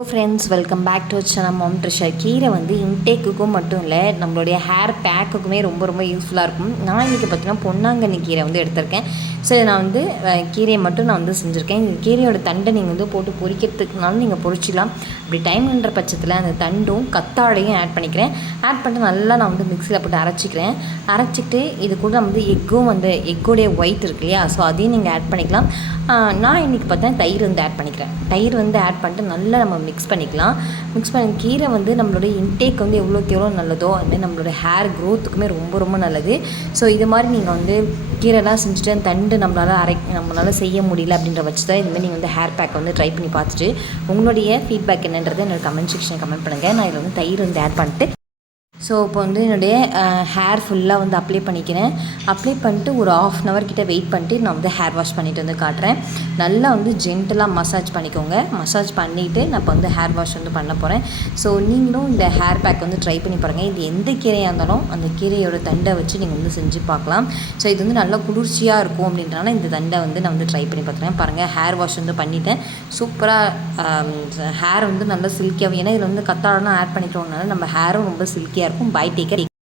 Friends, welcome back to channel mom Trisha. கீரை வந்து இன்டேக்குக்கும் மட்டும் இல்லை, நம்மளுடைய ஹேர் பேக்குக்குமே ரொம்ப யூஸ்ஃபுல்லாக இருக்கும். நான் இன்றைக்கி பார்த்தீங்கன்னா பொன்னாங்கண்ணி கீரை வந்து எடுத்திருக்கேன். ஸோ நான் வந்து கீரையை மட்டும் நான் வந்து செஞ்சுருக்கேன். இந்த கீரையோட தண்டை நீங்கள் வந்து போட்டு பொரிக்கிறதுக்குனாலும் நீங்கள் பொரிச்சிக்கலாம். அப்படி டைம்ன்ற பட்சத்தில் அந்த தண்டும் கத்தாழையும் ஆட் பண்ணிக்கிறேன். ஆட் பண்ணிட்டு நல்லா நான் வந்து மிக்சியில் போட்டு அரைச்சிக்கிட்டு இது கூட நான் வந்து எக்கோடைய ஒயிட் இருக்கு இல்லையா, ஸோ அதையும் நீங்கள் ஆட் பண்ணிக்கலாம். நான் இன்றைக்கி பார்த்தீங்கன்னா தயிர் வந்து ஆட் பண்ணிக்கிறேன். தயிர் வந்து ஆட் பண்ணிட்டு நல்லா நம்ம மிக்ஸ் பண்ணி கீரை வந்து நம்மளுடைய இன்டேக் வந்து எவ்வளோக்கு எவ்வளோ நல்லதோ அதுமாதிரி நம்மளோட ஹேர் க்ரோத்துக்குமே ரொம்ப நல்லது. ஸோ இது மாதிரி நீங்கள் வந்து கீரைலாம் செஞ்சுட்டு அந்த தண்டு நம்மளால் செய்ய முடியல அப்படின்ற பட்சத்தில் இதுமாதிரி நீங்கள் வந்து ஹேர் பேக்கை வந்து ட்ரை பண்ணி பார்த்துட்டு உங்களுடைய ஃபீட்பேக் என்னன்றது என்னோட கமெண்ட் செக்ஷனில் கமெண்ட் பண்ணுங்கள். நான் இதில் வந்து தயிர் வந்து ஆட் பண்ணிட்டு ஸோ இப்போ வந்து என்னுடைய ஹேர் ஃபுல்லாக வந்து அப்ளை பண்ணிட்டு ஒரு 1/2 hour கிட்ட வெயிட் பண்ணிட்டு நான் வந்து ஹேர் வாஷ் பண்ணிவிட்டு வந்து காட்டுறேன். நல்லா வந்து ஜென்டலாக மசாஜ் பண்ணிக்கோங்க. மசாஜ் பண்ணிவிட்டு நான் இப்போ வந்து ஹேர் வாஷ் வந்து பண்ண போகிறேன். ஸோ நீங்களும் இந்த ஹேர் பேக் வந்து ட்ரை பண்ணி பாருங்கள். இது எந்த கீரையாக இருந்தாலும் அந்த கீரையோட தண்டை வச்சு நீங்கள் வந்து செஞ்சு பார்க்கலாம். ஸோ இது வந்து நல்லா குளிர்ச்சியாக இருக்கும் அப்படின்றனால இந்த தண்டை வந்து நான் வந்து ட்ரை பண்ணி பார்த்துறேன். பாருங்கள், ஹேர் வாஷ் வந்து பண்ணிவிட்டேன். சூப்பராக ஹேர் வந்து நல்லா சில்கியாகும். ஏன்னா இதில் வந்து கத்தாழெலாம் ஆட் பண்ணிக்கிறோம்னால நம்ம ஹேரும் ரொம்ப சில்கியாக இருக்கும். By taker.